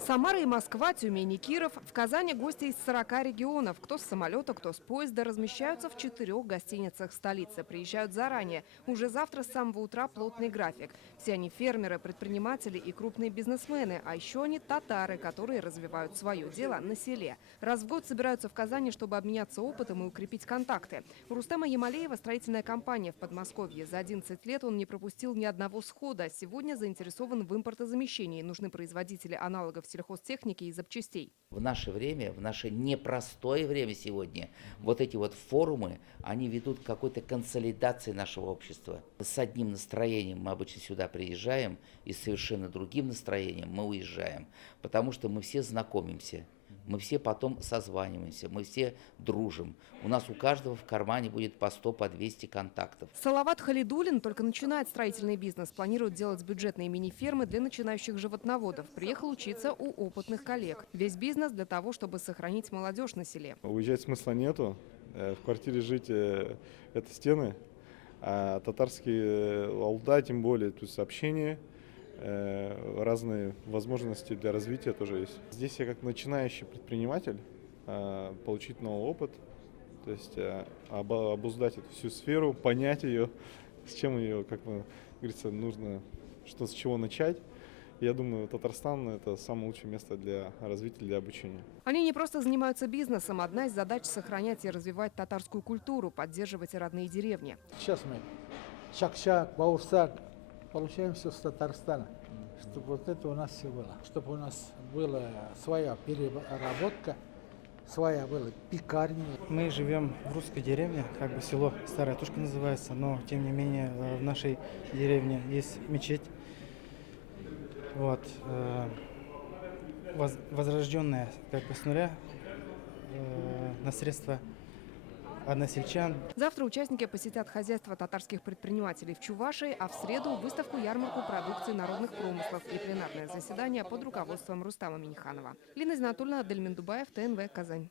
Самара и Москва, Тюмень и Киров. В Казани гости из 40 регионов. Кто с самолета, кто с поезда. Размещаются в 4 гостиницах столицы. Приезжают заранее. Уже завтра с самого утра плотный график. Все они фермеры, предприниматели и крупные бизнесмены. А еще они татары, которые развивают свое дело на селе. Раз в год собираются в Казани, чтобы обменяться опытом и укрепить контакты. У Рустема Ямалеева строительная компания в Подмосковье. За 11 лет он не пропустил ни одного схода. Сегодня заинтересован в импортозамещении. Нужны производители аналогов сельхозтехники и запчастей. В наше время, в наше непростое время сегодня, вот эти вот форумы, они ведут к какой-то консолидации нашего общества. С одним настроением мы обычно сюда приезжаем, и с совершенно другим настроением мы уезжаем, потому что мы все знакомимся. Мы все потом созваниваемся, мы все дружим. У нас у каждого в кармане будет по 100, по 200 контактов. Салават Халидуллин только начинает строительный бизнес. Планирует делать бюджетные мини-фермы для начинающих животноводов. Приехал учиться у опытных коллег. Весь бизнес для того, чтобы сохранить молодежь на селе. Уезжать смысла нету. В квартире жить это стены, а татарские ауылда тем более, то есть общение. Разные возможности для развития тоже есть. Здесь я как начинающий предприниматель получить новый опыт, то есть обуздать эту всю сферу, понять ее, с чем ее, как говорится, нужно, что с чего начать. Я думаю, Татарстан – это самое лучшее место для развития, для обучения. Они не просто занимаются бизнесом. Одна из задач – сохранять и развивать татарскую культуру, поддерживать родные деревни. Сейчас мы Чакчак, Баурсак получаем все с Татарстана, чтобы вот это у нас все было. Чтобы у нас была своя переработка, своя была пекарня. Мы живем в русской деревне, как бы село Старая Тушка называется, но тем не менее в нашей деревне есть мечеть. Вот, возрожденная как бы с нуля на средства односельчан. Завтра участники посетят хозяйство татарских предпринимателей в Чувашии, а в среду выставку-ярмарку продукции народных промыслов и пленарное заседание под руководством Рустама Миниханова. Лина Знатульна, Адельмин Дубаев, ТНВ, Казань.